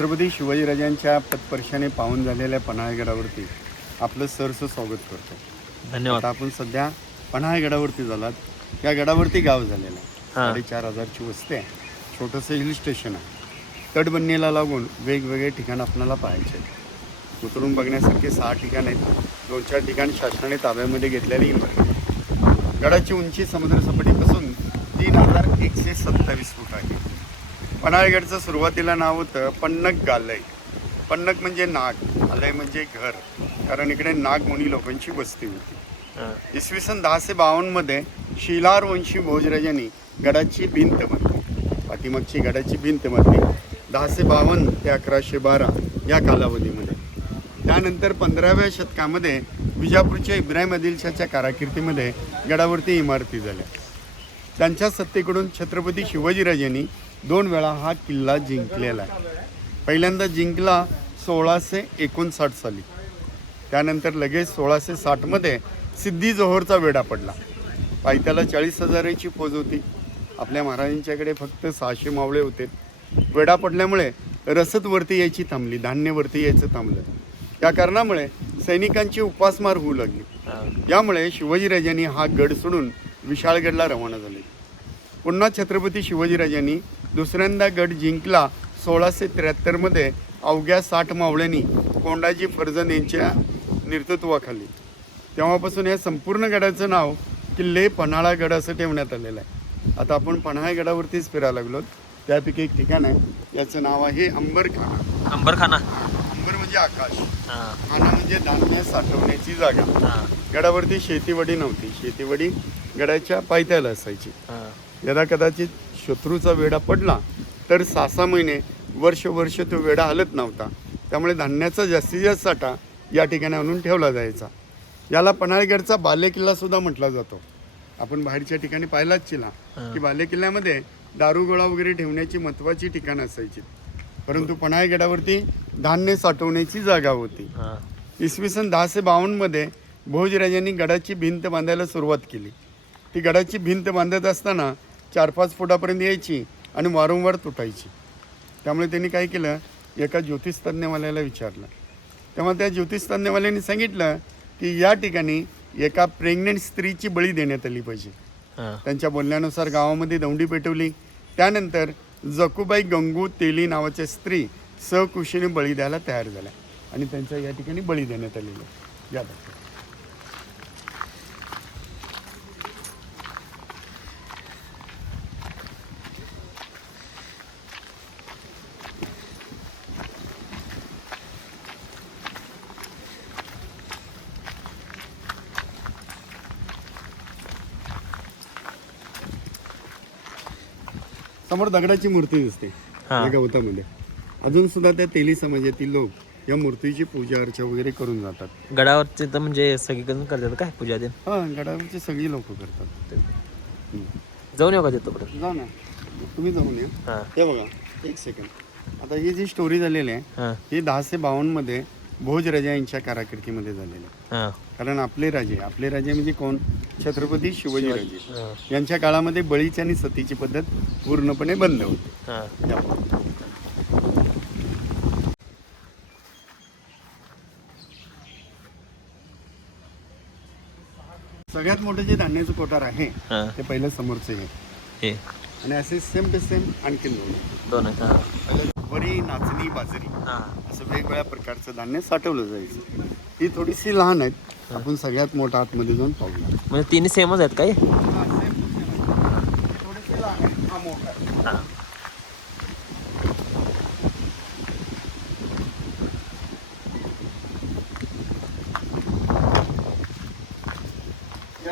छत्रपती शिवाजीराजांच्या पदस्पर्शाने पावन झालेल्या पन्हाळगडावरती आपलं सरचं स्वागत करतो. धन्यवाद. आता आपण सध्या पन्हाळगडावरती झालात. या गडावरती गाव झालेलं आहे. हां. साडेचार हजारची वस्ती आहे. छोटंसं हिल स्टेशन आहे. तटबंदीला लागून वेगवेगळे ठिकाण आपल्याला पाहायचे आहेत. उतरून बघण्यासारखे सहा ठिकाण आहेत. दोन चार ठिकाण शासनाने ताब्यामध्ये घेतलेली इमारत आहे. गडाची उंची समुद्रसपाटीपासून तीन हजार एकशे सत्तावीस फूट आहे. पन्हाळगडचं सुरुवातीला नाव होतं पन्नक गालय पन्नक म्हणजे नाग आलय म्हणजे घर. कारण इकडे नागमुनी लोकांची वस्ती होती. इसवी सन दहाशे बावन्नमध्ये शिलार वंशी भोजराजांनी गडाची भिंत बांधली पाठीमागची गडाची भिंत बांधली दहाशे बावन्न ते अकराशे बारा या कालावधीमध्ये. त्यानंतर पंधराव्या शतकामध्ये विजापूरच्या इब्राहिम आदिलशाच्या कारकिर्दीमध्ये गडावरती इमारती झाल्या. त्यांच्या सत्तेकडून छत्रपती शिवाजीराजांनी दोन वेळा हा किल्ला जिंकलेला आहे. पहिल्यांदा जिंकला सोळाशे एकोणसाठ साली. त्यानंतर लगेच सोळाशे साठमध्ये सिद्धी जोहरचा वेढा पडला. पायथ्याला चाळीस हजाराची फौज होती. आपल्या महाराजांच्याकडे फक्त सहाशे मावळे होते. वेढा पडल्यामुळे रसदवरती यायची थांबली धान्यवरती यायचं थांबलं. या कारणामुळे सैनिकांची उपासमार होऊ लागली. यामुळे शिवाजीराजांनी हा गड सोडून विशाळगडला रवाना झाले. पुन्हा छत्रपती शिवाजीराजांनी दुसऱ्यांदा गड जिंकला सोळाशे त्र्याहत्तरमध्ये अवघ्या साठ मावळ्यांनी कोंडाजी फर्जंद यांच्या नेतृत्वाखाली. तेव्हापासून या संपूर्ण गडाचं नाव किल्ले पन्हाळा गड असं ठेवण्यात आलेलं आहे. आता आपण पन्हाळा गडावरतीच फिरायला लागलो त्यापैकी एक ठिकाण आहे. याचं नाव आहे अंबरखाना. अंबरखाना? अंबर म्हणजे आकाश. खाना म्हणजे धान्य साठवण्याची जागा. हां. गडावरती शेतीवडी नव्हती. शेतीवडी गडाच्या पायथ्याला असायची. यदा कदाचित शत्रूचा वेढा पडला तर सहा सहा महिने वर्ष वर्ष तो वेढा हलत नव्हता. त्यामुळे धान्याचा जास्तीत जास्त साठा या ठिकाणी आणून ठेवला जायचा. याला पन्हाळगडचा बालेकिल्ला सुद्धा म्हटला जातो. आपण बाहेरच्या ठिकाणी पाहिलाच चिला. की बालेकिल्ल्यामध्ये दारुगोळा वगैरे ठेवण्याची महत्त्वाची ठिकाणं असायची. परंतु पन्हाळगडावरती धान्य साठवण्याची जागा होती. इसवी सन दहाशे बावन्नमध्ये भोजराजांनी गडाची भिंत बांधायला सुरुवात केली. ती गडाची भिंत बांधत असताना चार पाच फुटापर्यंत यायची आणि वारंवार तुटायची. त्यामुळे त्यांनी काय केलं? एका ज्योतिषतज्ञवाल्याला विचारलं. तेव्हा त्या ज्योतिषतज्ञवाल्यांनी सांगितलं की या ठिकाणी एका प्रेग्नेंट स्त्रीची बळी देण्यात आली पाहिजे. त्यांच्या बोलण्यानुसार गावामध्ये दौंडी पेटवली. त्यानंतर जकुबाई गंगू तेली नावाच्या स्त्री सकुशीने बळी द्यायला तयार झाल्या आणि त्यांच्या या ठिकाणी बळी देण्यात आलेली. या समोर दगडाची मूर्ती दिसते. हा. या गवतामध्ये. अजून सुद्धा त्या तेली समाजातील लोक या मूर्तीची पूजा अर्चा वगैरे करून जातात. गडावरचे तर म्हणजे सगळीकडून करतात काय पूजा दिन हा गडावरची सगळी लोक करतात. हम्म. जाऊन येऊ का तिथं परत जाऊ ना. तुम्ही जाऊन या. हां. हे बघा एक सेकंड आता ही जी स्टोरी झालेली आहे हां. ही दहाशे बावन्नमध्ये भोजराजा यांच्या कारकिर्दीमध्ये झालेली आहे हां कारण आपले राजे आपले राजे म्हणजे कोण छत्रपती शिवाजीराजे हां. यांच्या काळामध्ये बळीची आणि सतीची पद्धत पूर्णपणे बंद होती हां. त्यामुळे. सगळ्यात मोठं जे धान्याचं कोठार आहे हां. ते पहिलं समोरचं आहे हे आणि असे सेम टू सेम आणखीन दोन दोन आहेत हां. वरी नाचणी बाजरी. असं वेगवेगळ्या प्रकारचं धान्य साठवलं जायचं. ही थोडीशी लहान आहेत. आपण सगळ्यात मोठा आतमध्ये जाऊन पाहूया. म्हणजे तिन्ही सेमच आहेत काय थोडेसे लहान आहेत. हा मोठा आहे.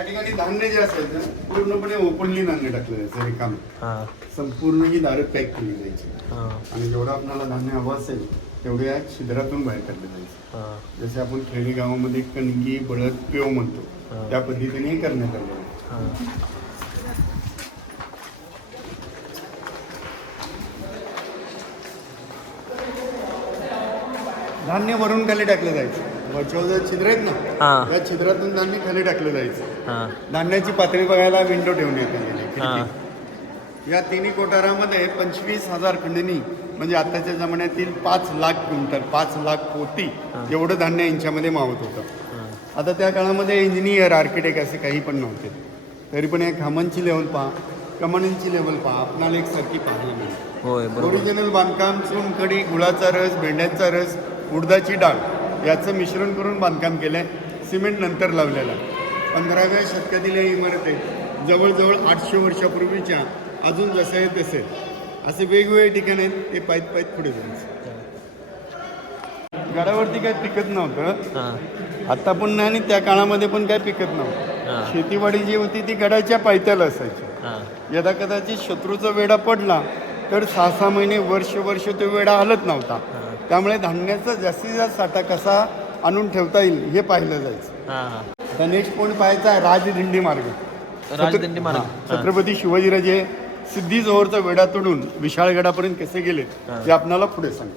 ठिकाणी धान्य जे असेल ना पूर्णपणे ओपनली धान्य टाकलं जायचं रिकाम हां. संपूर्ण ही दारं पॅक केली जायची हां. आणि जेवढं आपल्याला धान्य हवं असेल तेवढे या छिद्रातून बाहेर काढलं जायचं. जसे आपण खेडे गावामध्ये कणगी बळद पेव म्हणतो. त्या पद्धतीने हे करण्यात हां. धान्य भरून खाली टाकलं जायचं वरच्या जे छिद्र आहेत ना हां. या छिद्रातून धान्य खाली टाकलं जायचं. हां. धान्याची पातळी बघायला विंडो ठेवण्यात आलेली आहे हां. या तिन्ही कोठारामध्ये पंचवीस हजार खंडणी म्हणजे आताच्या जमान्यातील पाच लाख क्विंटल पाच लाख पोती एवढं धान्य यांच्यामध्ये मावत होतं. आता त्या काळामध्ये इंजिनियर आर्किटेक्ट असे काही पण नव्हते. तरी पण या खांबांची लेवल पहा कमानींची लेवल पहा आपणाला एकसारखी पाहायला मिळते. होय बरोबर. ओरिजिनल बांधकाम चुनखडी गुळाचा रस भेंड्याचा रस उडदाची डाळ. याचं मिश्रण करून बांधकाम केलंय सिमेंट नंतर लावलेलं. आहे पंधराव्या शतकातील या इमारती जवळजवळ आठशे वर्षापूर्वीच्या अजून जसं आहे तसे असे वेगवेगळे ठिकाण आहेत ते पायत पायत पुढे जायचं गडावरती काय पिकत नव्हतं. आता पण नाही आणि त्या काळामध्ये पण काय पिकत नव्हतं. शेतीवाडी जी होती ती गडाच्या पायथ्याला असायची. यदा कदाचित शत्रूचा वेढा पडला तर सहा सहा महिने वर्ष वर्ष तो वेढा हलत नव्हता. त्यामुळे धान्याचा जास्तीत जास्त साठा कसा आणून ठेवता येईल हे पाहिलं जायचं. आता नेक्स्ट पॉईंट पाहायचा आहे? राजदिंडी मार्ग. राजदिंडी मार्ग. छत्रपती शिवाजीराजे सिद्धी जोहरचा वेढा तोडून विशाळगडापर्यंत कसे गेले ते आपणाला पुढे सांग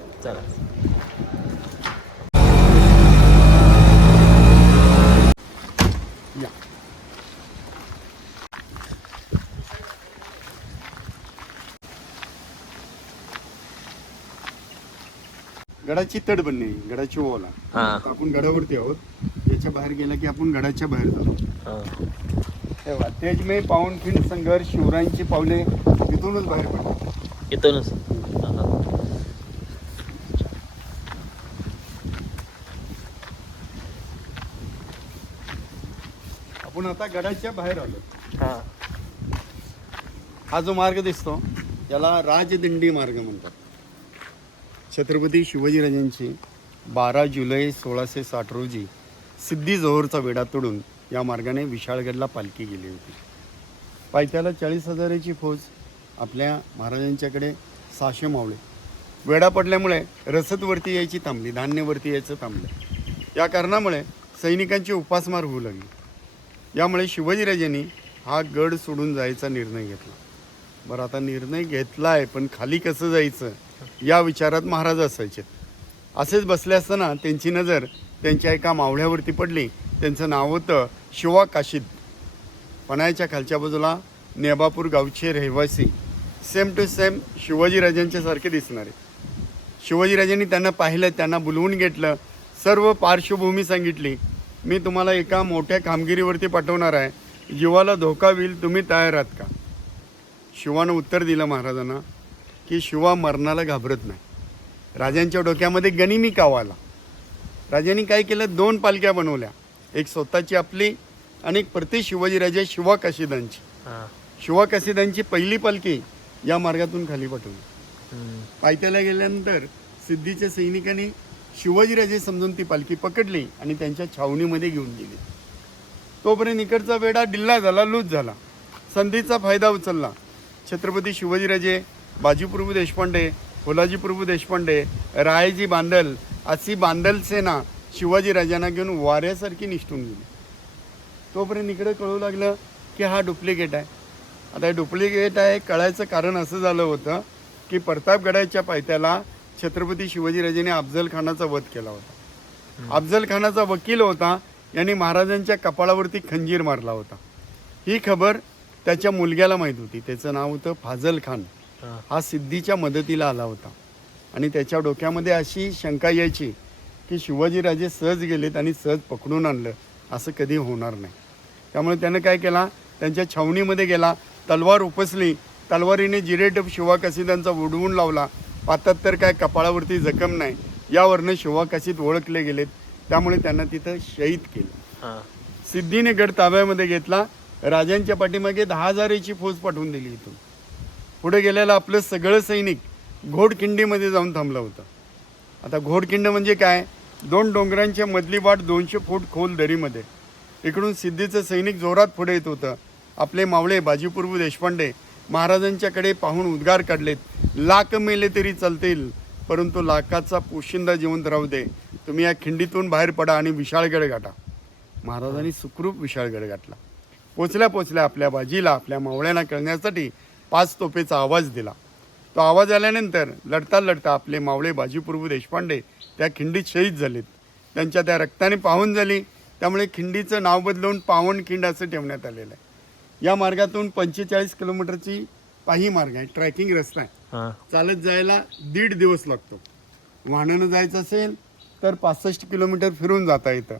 गडाची तडबंदी गडाची ओला. हां. आपण गडावरती आहोत. याच्या बाहेर गेला की आपण गडाच्या बाहेर जातो. हां. तेव्हा तेजमे पावनखिंड संघर्ष शिवरायांची पावले इथूनच बाहेर पडतात. इथूनच. आपण आता गडाच्या बाहेर आलो. हां. हा जो मार्ग दिसतो याला राजदिंडी मार्ग म्हणतात. छत्रपती शिवाजीराजांची बारा जुलै सोळाशे साठ रोजी सिद्धी जोहरचा वेढा तोडून या मार्गाने विशाळगडला पालखी गेली होती. पायथ्याला चाळीस हजाराची फौज आपल्या महाराजांच्याकडे सहाशे मावळे. वेढा पडल्यामुळे रसदवरती यायची थांबली धान्यवरती यायचं थांबलं. या कारणामुळे सैनिकांची उपासमार होऊ लागली. यामुळे शिवाजीराजांनी हा गड सोडून जायचा निर्णय घेतला. बरं आता निर्णय घेतला आहे पण खाली कसं जायचं? या विचारात महाराज असायचे. असेच बसले असताना त्यांची नजर त्यांच्या एका मावळ्यावरती पडली. त्यांचं नाव होतं शिवा काशीद. पणायच्या खालच्या बाजूला नेबापूर गावचे रहिवासी. सेम टू सेम शिवाजीराजांच्या सारखे दिसणारे. शिवाजीराजांनी त्यांना पाहिलं त्यांना बोलवून घेतलं सर्व पार्श्वभूमी सांगितली. मी तुम्हाला एका मोठ्या कामगिरीवरती पाठवणार आहे. जीवाला धोका होईल तुम्ही तयार आहात का? शिवानं उत्तर दिलं महाराजांना की शिवा मरणाला घाबरत नाही. राजांच्या डोक्यामध्ये गनिमी काव आला. राजांनी काय केलं? दोन पालख्या बनवल्या. एक स्वतःची आपली आणि एक प्रति शिवाजीराजा शिवा काशिदांची. हां. शिवा काशिदांची पहिली पालखी या मार्गातून खाली पाठवली. पायथ्याला गेल्यानंतर सिद्धीच्या सैनिकांनी शिवाजीराजे समजून ती पालखी पकडली आणि त्यांच्या छावणीमध्ये घेऊन गेली. तोपर्यंत इकडचा वेढा डिल्ला झाला लूज झाला. संधीचा फायदा उचलला. छत्रपती शिवाजीराजे बाजीप्रभू देशपांडे होलाजीप्रभू देशपांडे रायजी बांदल अशी बांदल सेना शिवाजीराजांना घेऊन वाऱ्यासारखी निष्ठून गेली. तोपर्यंत इकडे कळू लागलं की हा डुप्लिकेट आहे. आता हे डुप्लिकेट आहे कळायचं कारण असं झालं होतं की प्रतापगडाच्या पायथ्याला छत्रपती शिवाजीराजेने अफजल खानाचा वध केला होता. अफजल खानाचा वकील होता यांनी महाराजांच्या कपाळावरती खंजीर मारला होता. ही खबर त्याच्या मुलग्याला माहीत होती. त्याचं नाव होतं फाजल खान. हां सिद्धीच्या मदतीला आला होता. आणि त्याच्या डोक्यामध्ये अशी शंका यायची की शिवाजीराजे सहज गेलेत आणि सहज पकडून आणलं असं कधी होणार नाही. त्यामुळे त्यानं काय केला त्यांच्या छावणीमध्ये गेला तलवार उपसली तलवारीने जिरेट शिवा कसिदांचा उडवून लावला. पातात तर काय कपाळावरती जखम नाही यावरनं शिवा कसीद ओळखले गेलेत त्यामुळे त्यांना तिथं शहीद केलं. सिद्धीने गड ताब्यामध्ये घेतला राजांच्या पाठीमागे दहा हजाराची फौज पाठवून दिली इथून. पुढे गेलेलं आपलं सगळं सैनिक घोडखिंडीमध्ये जाऊन थांबलं होतं. आता घोडखिंड म्हणजे काय? दोन डोंगरांच्या मधली वाट दोनशे फूट खोल दरीमध्ये. इकडून सिद्धीचं सैनिक जोरात पुढे येत होतं. आपले मावळे बाजीपूर्व देशपांडे महाराजांच्याकडे पाहून उद्गार काढलेत लाख मेले तरी चालतील परंतु लाखाचा पोशिंदा जिवंत राहू दे. तुम्ही या खिंडीतून बाहेर पडा आणि विशाळगड गाठा. महाराजांनी सुखरूप विशाळगड गाठला. पोचल्या पोचल्या आपल्या बाजीला आपल्या मावळ्यांना कळण्यासाठी पाच तोफेचा आवाज दिला. तो आवाज आल्यानंतर लढता लढता आपले मावळे बाजीपूर्व देशपांडे त्या खिंडीत शहीद झालेत. त्यांच्या त्या रक्ताने पाहून झाली. त्यामुळे खिंडीचं नाव बदलवून पावनखिंड असं ठेवण्यात आलेलं आहे. या मार्गातून पंचेचाळीस किलोमीटरची पायी मार्ग आहे. ट्रॅकिंग रस्ता आहे. चालत जायला दीड दिवस लागतो. वाहनानं जायचं असेल तर पासष्ट किलोमीटर फिरून जाता येतं.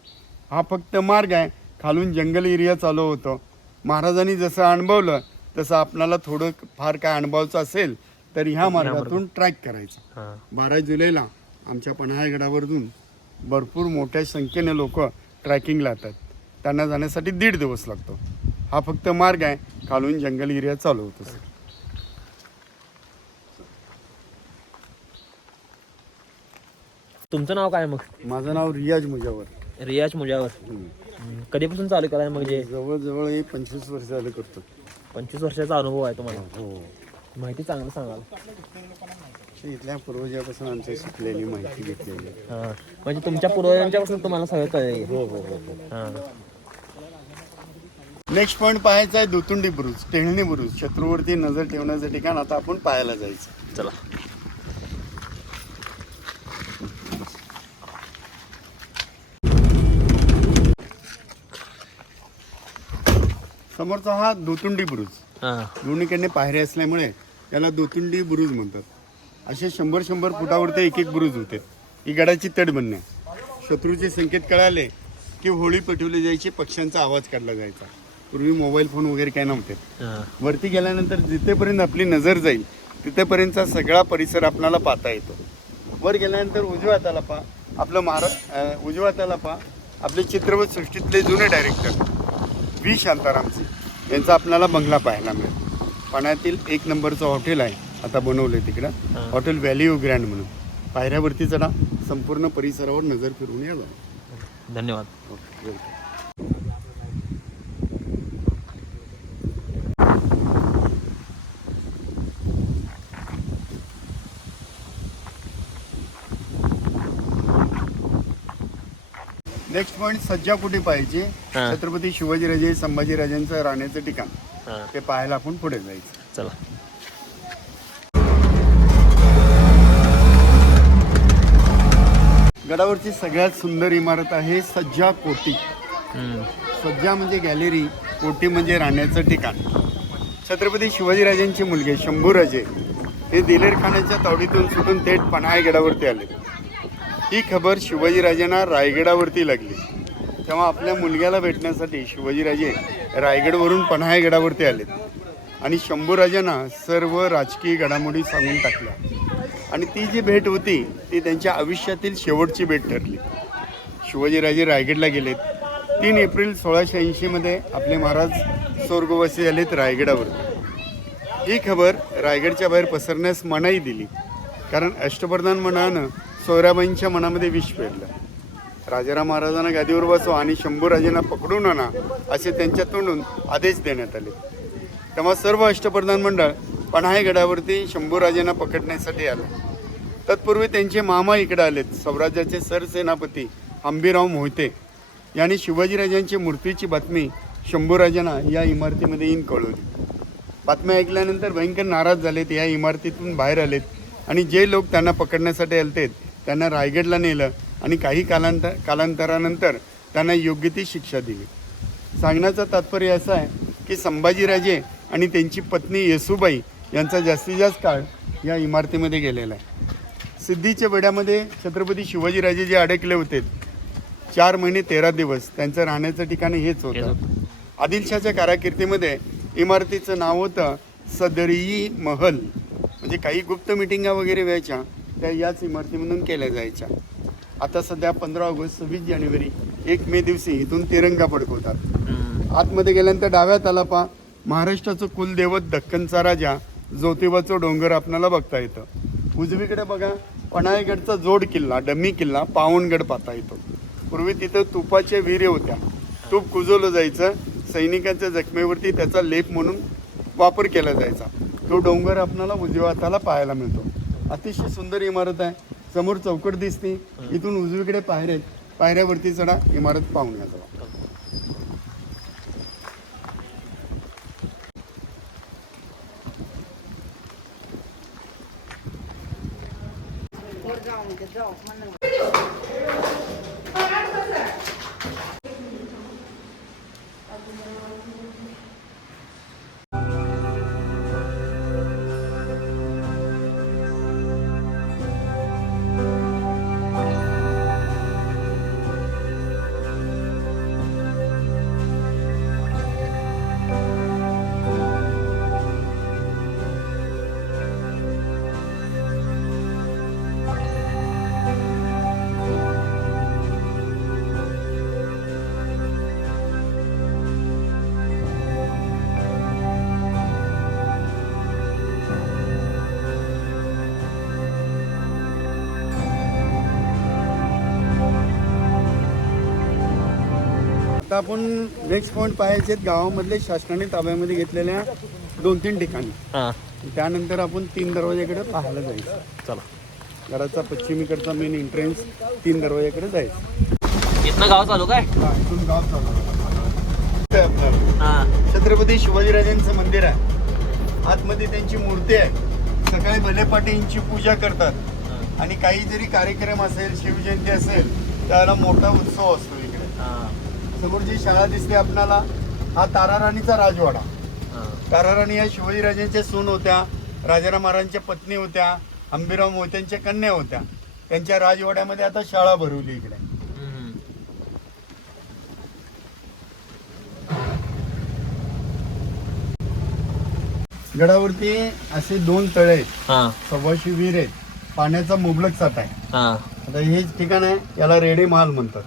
हा फक्त मार्ग आहे. खालून जंगल एरिया चालू होतो. महाराजांनी जसं अनुभवलं तसं आपणाला थोडं फार काय अनुभवायचं असेल तर ह्या मार्गातून ट्रॅक करायचं. बारा जुलैला आमच्या पन्हाळगडावरून भरपूर मोठ्या संख्येने लोक ट्रॅकिंगला येतात. त्यांना जाण्यासाठी दीड दिवस लागतो. हा फक्त मार्ग आहे. खालून जंगल एरिया चालू होतो सर. तुमचं नाव काय मग? माझं नाव रियाज मुजावर. रियाज मुजावर. कधीपासून चालू कराय म्हणजे जवळजवळ हे पंचवीस वर्ष झालं करतो. पंचवीस वर्षाचा अनुभव आहे तुम्हाला. हो. माहिती चांगलं सांगाल. इथल्या पूर्वजापासून आमच्या शिकलेली माहिती घेतलेली. हा. म्हणजे तुमच्या पूर्वजांच्यापासून तुम्हाला सगळं कळलं. हो हो हो हो. हा. नेक्स्ट पॉईंट पाहायचा आहे दुतुंडी बुरुज टेहळणी बुरुज. शत्रूवरती नजर ठेवण्याचं ठिकाण आता आपण पाहायला जायचं. चला. समोरचा हा दुतुंडी बुरुज. हा. दोन्हीकडे पायऱ्या असल्यामुळे याला दोतुंडी बुरुज म्हणतात. असे शंभर शंभर फुटावरती एक एक बुरुज होते. ही गडाची तटबंदी आहे शत्रूचे संकेत कळाले की होळी पेटवली जायची पक्ष्यांचा आवाज काढला जायचा. पूर्वी मोबाईल फोन वगैरे काय नव्हते. हा. वरती गेल्यानंतर जिथेपर्यंत आपली नजर जाईल तिथेपर्यंतचा सगळा परिसर आपल्याला पाहता येतो. वर गेल्यानंतर उजव्या हाताला पहा. आपलं महारा अं, उजव्या हाताला पहा. आपले चित्रपट सृष्टीतले जुने डायरेक्टर व्ही शांतारामजी यांचा आपल्याला बंगला पाहायला मिळेल. पाण्यातील एक नंबरचं हॉटेल आहे आता बनवलं आहे तिकडं. हॉटेल व्हॅल्यू ग्रँड म्हणून. पायऱ्यावरती चढा संपूर्ण परिसरावर नजर फिरून यावं धन्यवाद. Okay welcome. पॉईंट सज्जा कुठे पाहिजे हा. छत्रपती शिवाजीराजे संभाजीराजांचं राहण्याचं ठिकाण. हा. ते पाहायला आपण पुढे जायचं. चला. गडावरची सगळ्यात सुंदर इमारत आहे सज्जा कोटी. हम्म. सज्जा म्हणजे गॅलरी कोटी म्हणजे राहण्याचं ठिकाण. छत्रपती शिवाजीराजांचे मुलगे शंभूराजे हे दिलेर खानाच्या तावडीतून सुटून थेट पन्हाळगडावरती आले. ही खबर शिवाजीराजांना रायगडावरती लागली. तेव्हा आपल्या मुलग्याला भेटण्यासाठी शिवाजीराजे रायगडवरून पन्हाळगडावरती आले आणि शंभूराजांना सर्व राजकीय घडामोडी सांगून टाकल्या. आणि ती जी भेट होती ती त्यांच्या आयुष्यातील शेवटची भेट ठरली. शिवाजीराजे रायगडला गेलेत. तीन एप्रिल सोळाशे ऐंशीमध्ये आपले महाराज स्वर्गवासी झालेत रायगडावर ही खबर रायगडच्या बाहेर पसरण्यास मनाई दिली. कारण अष्टप्रधान मनानं सोयराबाईंच्या मनामध्ये विष पेरलं. राजाराम महाराजांना गादीवर बसवा आणि शंभूराजांना पकडून आणा असे त्यांच्या तोंडून आदेश देण्यात आले. तेव्हा सर्व अष्टप्रधान मंडळ पन्हाळगडावरती शंभूराजांना पकडण्यासाठी आलं. तत्पूर्वी त्यांचे मामा इकडे आलेत. स्वराज्याचे सरसेनापती अंबीराव मोहिते यांनी शिवाजीराजांची मूर्तीची बातमी शंभूराजांना या इमारतीमध्ये येऊन कळवली. बातम्या ऐकल्यानंतर भयंकर नाराज झालेत. या इमारतीतून बाहेर आलेत आणि जे लोक त्यांना पकडण्यासाठी आलतेत त्यांना रायगडला नेलं आणि काही कालांतर कालांतरानंतर त्यांना योग्य ती शिक्षा दिली. सांगण्याचं तात्पर्य असं आहे की संभाजीराजे आणि त्यांची पत्नी येसुबाई यांचा जास्तीत जास्त काळ या इमारतीमध्ये गेलेला आहे. सिद्धीच्या वेड्यामध्ये छत्रपती शिवाजीराजे जे अडकले होते चार महिने तेरा दिवस त्यांचं राहण्याचं ठिकाण हेच होतं. आदिलशाच्या कारकिर्दीमध्ये इमारतीचं नाव होतं सदरी महल. म्हणजे काही गुप्त मिटिंगा वगैरे व्हायच्या त्या याच इमारतीमधून केल्या जायच्या. आता सध्या पंधरा ऑगस्ट सव्वीस जानेवारी एक मे दिवशी इथून तिरंगा फडकवतात. आतमध्ये गेल्यानंतर डाव्या ताला पहा महाराष्ट्राचं कुलदैवत दख्खनचा राजा ज्योतिबाचं डोंगर आपणाला बघता येतं. उजवीकडे बघा पन्हाळगडचा जोड किल्ला डमी किल्ला पावनगड पाहता येतो. पूर्वी तिथं तुपाच्या विहिरी होत्या. तूप कुजवलं जायचं सैनिकांच्या जखमेवरती त्याचा लेप म्हणून वापर केला जायचा. तो डोंगर आपणाला उजव्या हाताला पाहायला मिळतो. अतिशय सुंदर इमारत आहे. समोर चौकट दिसते. इथून उजवीकडे पायरे पायऱ्यावरती चढा इमारत पाहून या जाऊ म्हणजे जाऊ आता आपण नेक्स्ट पॉईंट पाहायचे आहेत. गावामधले शासनाने ताब्यामध्ये घेतलेल्या दोन तीन ठिकाणी. हा. त्यानंतर आपण तीन दरवाजाकडे पाहायला जायचं. चला. गडाचा पश्चिमेकडचा मेन एंट्रन्स तीन दरवाजाकडे जायचं. इथनं गाव चालू काय? हा, इथून गाव चालू आहे. आपलं. हा. छत्रपती शिवाजीराजांचं मंदिर आहे. आतमध्ये त्यांची मूर्ती आहे. सकाळी भलेपाटींची पूजा करतात. आणि काही जरी कार्यक्रम असेल शिवजयंती असेल त्याला मोठा उत्सव असतो समोर जी शाळा दिसते आपणाला हा ताराराणीचा राजवाडा. हा. ताराराणी या शिवाजीराजांच्या सून होत्या राजाराम महाराजांच्या पत्नी होत्या अंबिराव मोत्यांच्या कन्या होत्या. त्यांच्या राजवाड्यामध्ये आता शाळा भरवली इकडे. गडावरती असे दोन तळे आहेत. हा. सव्वाशे विहीर आहेत. पाण्याचा मुबलक साठा आहे. हा. आता हेच ठिकाण आहे याला रेडे महाल म्हणतात.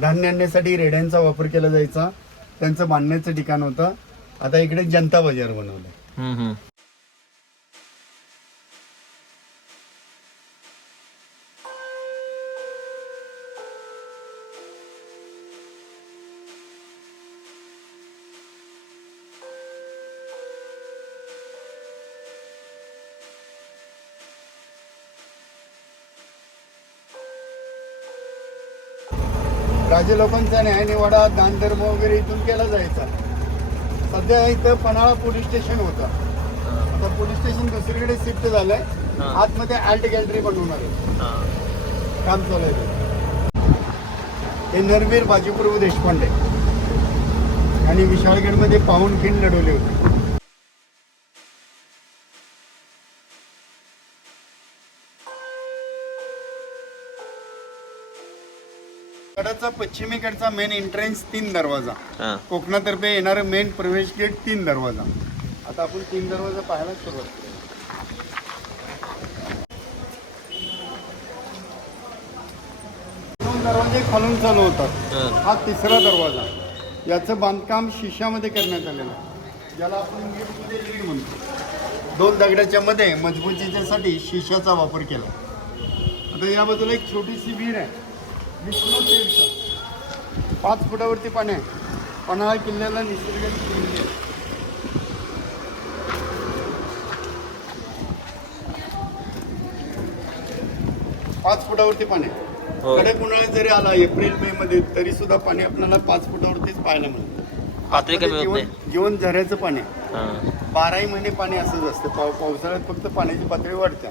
धान्य आणण्यासाठी रेड्यांचा वापर केला जायचा. त्यांचं बांधण्याचं ठिकाण होतं. आता इकडे जनता बाजार बनवलं राजे लोकांचा न्यायनिवाडा दान धर्म वगैरे इथून केला जायचा सध्या इथं पन्हाळा पोलीस स्टेशन होतं आता पोलीस स्टेशन दुसरीकडे शिफ्ट झालंय. आतमध्ये आर्ट गॅलरी बनवणार आहे. काम चालू आहे. हे नरवीर बाजीप्रभू देशपांडे आणि विशाळगडमध्ये पाऊनखिंड लढवले होते गडाचा पश्चिमेकडचा मेन एंट्रन्स तीन दरवाजा. कोकणातर्फे येणारं मेन प्रवेश गेट तीन दरवाजा. आता आपण तीन दरवाजा पाहायला सुरुवात करू. दरवाजे खालून चालू होतात. हा. तिसरा दरवाजा. याचं बांधकाम शिशामध्ये करण्यात आलेलं आहे. ज्याला आपण इंग्लिशमध्ये लीड म्हणतो. दोन दगडाच्या मध्ये मजबूतीच्यासाठी शिशाचा वापर केला. आता या बाजूला एक छोटीशी विहीर आहे. विष्णू तीर्थ पाच फुटावरती पाणी आहे पन्हाळा किल्ल्याला देणगी आहे. पाच फुटावरती पाणी आहे. हो. कडक उन्हाळ्यात जरी आला एप्रिल मे मध्ये तरी सुद्धा पाणी आपल्याला पाच फुटावरतीच पाहायला मिळतं पातळी कमी होत जीवन नाही जीवन झऱ्याचं पाणी. बाराही महिने पाणी असंच असतं पाव पावसाळ्यात फक्त पाण्याची पातळी वाढते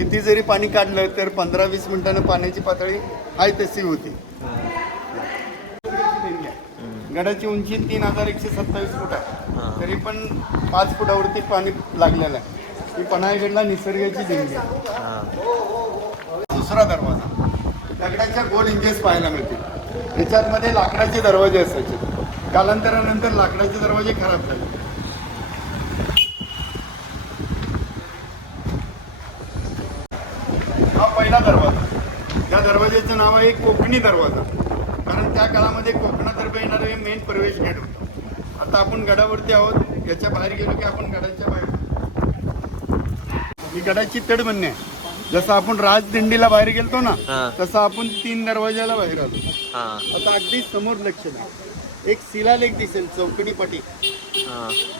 किती जरी पाणी काढलं तर पंधरा वीस मिनिटानं पाण्याची पातळी आहे तशी होती. गडाची उंची तीन हजार एकशे सत्तावीस फूट. आहे. तरी पण पाच फुटावरती पाणी लागलेलं आहे. ही पन्हाळगडला निसर्गाची देणगी आहे. दुसरा दरवाजा. दगडाच्या गोल इंजेस पाहायला मिळतील. त्याच्यामध्ये लाकडाचे दरवाजे असायचे. कालांतरानंतर लाकडाचे दरवाजे खराब झाले हा पहिला दरवाजा या दरवाजाचं नाव आहे कोकणी दरवाजा. कारण त्या काळामध्ये कोकणातर्फे येणारं हे मेन प्रवेश गेट होतं. आता आपण गडावरती आहोत याच्या बाहेर गेलो की आपण गडाच्या बाहेर. ही गडाची तडबंदी आहे जसं आपण राजदिंडीला बाहेर गेलतो ना. तसं आपण तीन दरवाजाला बाहेर आलो. हा. आता अगदी समोर लक्ष द्या. एक शिलालेख दिसेल चौकडी पाटी.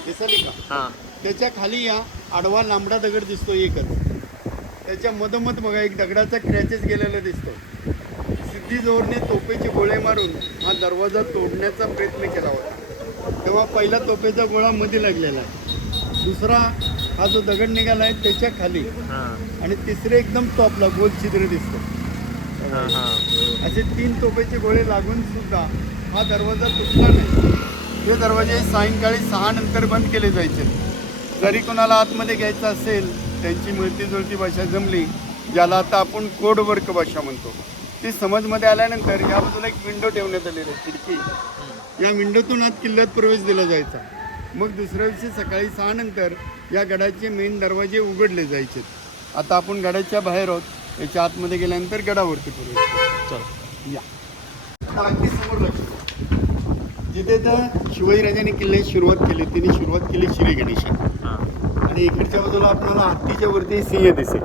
दिसेल का? हा. त्याच्याखाली या आडवा लांबडा दगड दिसतो एकच. त्याच्या मधोमध बघा एक दगडाचा क्रॅचेस गेलेला दिसतो. सिद्धी जोरने तोफेचे गोळे मारून हा दरवाजा तोडण्याचा प्रयत्न केला होता. तेव्हा पहिला तोफेचा गोळा मध्ये लागलेला आहे. दुसरा हा जो दगड निघाला आहे त्याच्याखाली. आणि तिसरे एकदम टॉपला गोल छिद्र दिसतो. असे तीन तोफेचे गोळे लागून सुद्धा हा दरवाजा तुटला नाही. हे दरवाजे सायंकाळी सहा नंतर बंद केले जायचे. जरी कोणाला आतमध्ये घ्यायचं असेल त्यांची मिळती जुळती भाषा जमली ज्याला आता आपण कोड वर्क भाषा म्हणतो ती समजमध्ये आल्यानंतर या बाजूला एक विंडो ठेवण्यात आलेली आहे खिडकी या विंडोतून आत किल्ल्यात प्रवेश दिला जायचा मग दुसऱ्या दिवशी सकाळी सहा नंतर या गडाचे मेन दरवाजे उघडले जायचे आता आपण गडाच्या बाहेर आहोत याच्या आतमध्ये गेल्यानंतर गडावरती प्रवेश. चल. या अगदी समोर लक्ष. जिथे तर शिवाजीराजांनी किल्ल्याची सुरुवात केली त्यांनी सुरुवात केली श्री गणेशी हा. आणि इकडच्या बाजूला आपल्याला हत्तीच्या वरती सिंह दिसेल.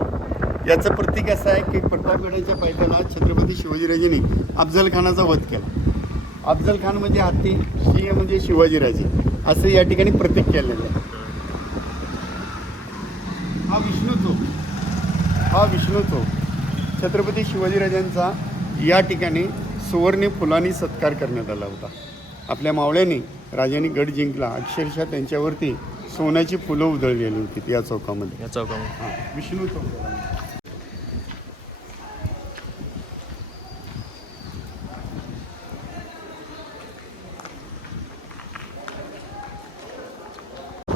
याचं प्रतीक असं आहे की प्रतापगडाच्या पायथ्याला छत्रपती शिवाजीराजांनी अफजलखानाचा वध केला. अफजल खान म्हणजे हत्ती सिंह म्हणजे शिवाजीराजे. असं या ठिकाणी प्रतीक केलेलं आहे. हा विष्णू चौक हा विष्णू चौक छत्रपती शिवाजीराजांचा या ठिकाणी सुवर्णी फुलांनी सत्कार करण्यात आला होता. आपल्या मावळ्यांनी राजांनी गड जिंकला. अक्षरशः त्यांच्यावरती सोन्याची फुलं उधळलेली होती या चौकामध्ये या चौकामध्ये हा, विष्णू चौक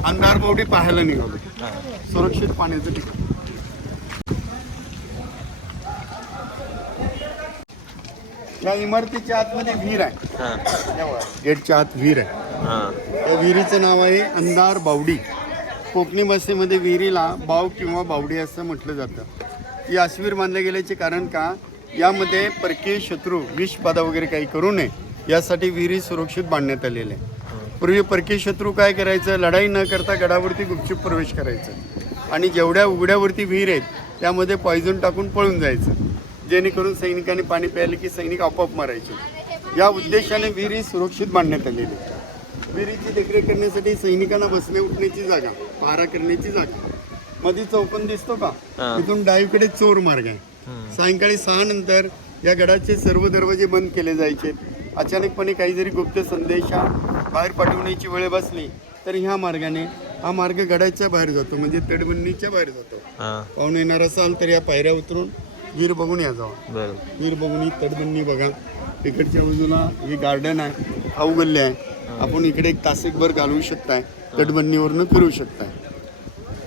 अंधार बोवडी पाहायला निघालो. सुरक्षित पाण्याचं ठिकाण या इमारतीच्या आतमध्ये विहीर आहे हा. गेटच्या आत विहीर आहे. त्या विहिरीचं नाव आहे अंधार बावडी. कोकणी भाषेमध्ये विहिरीला बाव किंवा बावडी असं म्हटलं जातं. ही आश्वीर मानले गेल्याचे कारण का? यामध्ये परकीय शत्रू विष वगैरे काही करू नये यासाठी विहिरी सुरक्षित बांधण्यात आलेले आहे. पूर्वी परकीय शत्रू काय करायचं? लढाई न करता गडावरती गुपचूप प्रवेश करायचं. आणि जेवढ्या उघड्यावरती विहीर आहेत त्यामध्ये पॉयझन टाकून पळून जायचं. जेणेकरून सैनिकांनी पाणी प्यायले की सैनिक आपोआप मारायचे. या उद्देशाने विहिरी सुरक्षित बांधण्यात आलेली विहिरीची देखरेख करण्यासाठी सैनिकांना बसण्या उठण्याची जागा पहारा करण्याची जागा. मध्ये चौकन दिसतो का. तिथून डावीकडे चोर मार्ग आहे. सायंकाळी सहा नंतर या गडाचे सर्व दरवाजे बंद केले जायचे. अचानकपणे काही जरी गुप्त संदेशा बाहेर पाठवण्याची वेळ बसली तर ह्या मार्गाने हा मार्ग गडाच्या बाहेर जातो म्हणजे तटबंदीच्या बाहेर जातो. पाहून येणार असाल तर या पायऱ्या उतरून वीर बघून या जावा. वीर बघून ही तटबंदी बघा. तिकडच्या बाजूला ही गार्डन आहे खाऊ गल्ली आहे. आपण इकडे एक तासिकभर घालवू शकताय तटबंदीवरनं फिरू शकताय.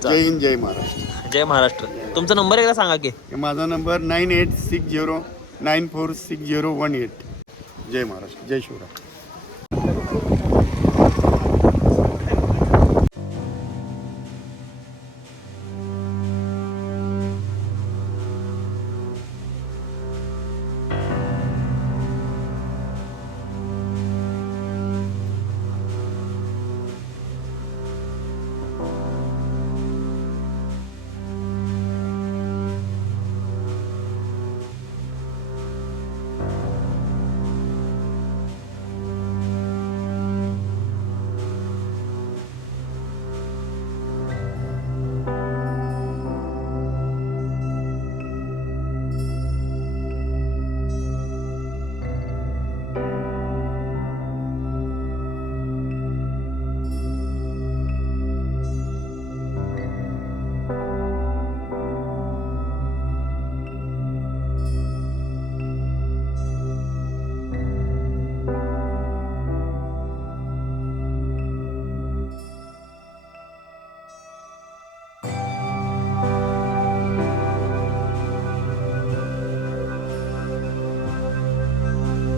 जय हिंद जय महाराष्ट्र. जय महाराष्ट्र. तुमचा नंबर एकदा सांगा की. माझा number nine eight six zero nine four six zero one eight. जय महाराष्ट्र जय शिवराय.